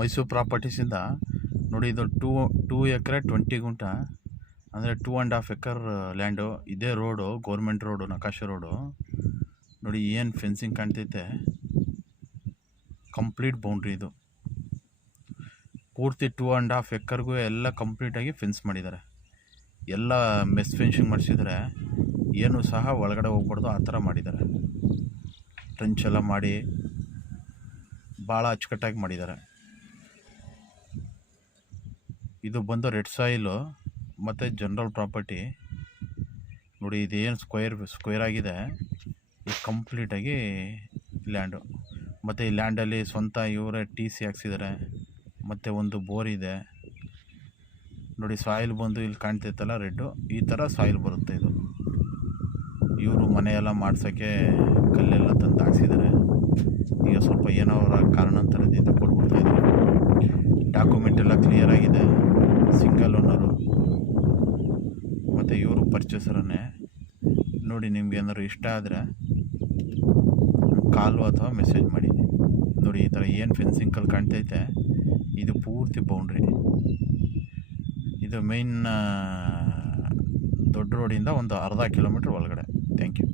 ಮೈಸೂರು ಪ್ರಾಪರ್ಟೀಸಿಂದ ನೋಡಿ, ಇದು 2 ಎಕರೆ 20 ಗುಂಟ ಅಂದರೆ 2.5 ಎಕರ್ ಲ್ಯಾಂಡು. ಇದೇ ರೋಡು, ಗೌರ್ಮೆಂಟ್ ರೋಡು, ನಕಾಶೆ ರೋಡು. ನೋಡಿ ಏನು ಫೆನ್ಸಿಂಗ್ ಕಾಣ್ತೈತೆ, ಕಂಪ್ಲೀಟ್ ಬೌಂಡ್ರಿ. ಇದು ಪೂರ್ತಿ 2.5 ಎಕರ್ಗೂ ಎಲ್ಲ ಕಂಪ್ಲೀಟಾಗಿ ಫೆನ್ಸ್ ಮಾಡಿದ್ದಾರೆ. ಎಲ್ಲ ಮೆಸ್ ಫೆನ್ಸಿಂಗ್ ಮಾಡಿಸಿದರೆ ಏನು ಸಹ ಒಳಗಡೆ ಹೋಗ್ಬಾರ್ದು ಆ ಥರ ಮಾಡಿದ್ದಾರೆ. ಟ್ರೆಂಚ್ ಎಲ್ಲ ಮಾಡಿ ಭಾಳ ಅಚ್ಚುಕಟ್ಟಾಗಿ ಮಾಡಿದ್ದಾರೆ. ಇದು ಬಂದು ರೆಡ್ ಸಾಯಿಲು ಮತ್ತು ಜನರಲ್ ಪ್ರಾಪರ್ಟಿ. ನೋಡಿ ಇದೇನು ಸ್ಕ್ವೇರ್ ಆಗಿದೆ, ಇದು ಕಂಪ್ಲೀಟಾಗಿ ಲ್ಯಾಂಡು. ಮತ್ತು ಈ ಲ್ಯಾಂಡಲ್ಲಿ ಸ್ವಂತ ಇವರೇ TC ಹಾಕ್ಸಿದ್ದಾರೆ. ಮತ್ತು ಒಂದು ಬೋರ್ ಇದೆ. ನೋಡಿ ಸಾಯಿಲ್ ಬಂದು ಇಲ್ಲಿ ಕಾಣ್ತೈತಲ್ಲ ರೆಡ್ಡು, ಈ ಥರ ಸಾಯಿಲ್ ಬರುತ್ತೆ. ಇದು ಇವರು ಮನೆಯೆಲ್ಲ ಮಾಡ್ಸೋಕ್ಕೆ ಕಲ್ಲೆಲ್ಲ ತಂದು ಹಾಕ್ಸಿದ್ದಾರೆ. ಈಗ ಸ್ವಲ್ಪ ಏನೋ ಅವರ ಕಾರಣಾಂತರದಿಂದ ಕೊಟ್ಬಿಡ್ತಾಯಿದ್ದಾರೆ. ಡಾಕ್ಯುಮೆಂಟ್ ಎಲ್ಲ ಕ್ಲಿಯರ್ ಆಗಿದೆ. ಸಿಂಗಲ್ ಓನರು ಮತ್ತು ಇವರು ಪರ್ಚೇಸರನ್ನೇ. ನೋಡಿ ನಿಮ್ಗೆ ಏನಾದ್ರು ಇಷ್ಟ ಆದರೆ ಕಾಲು ಅಥವಾ ಮೆಸೇಜ್ ಮಾಡಿ. ನೋಡಿ ಈ ಥರ ಏನು ಫೆನ್ಸಿಂಗ್ ಕಲ್ ಕಾಣ್ತೈತೆ, ಇದು ಪೂರ್ತಿ ಬೌಂಡ್ರಿ. ಇದು ಮೇಯ್ನ್ ದೊಡ್ಡ ರೋಡಿಂದ ಒಂದು ಅರ್ಧ ಕಿಲೋಮೀಟ್ರ್ ಒಳಗಡೆ. Thank you.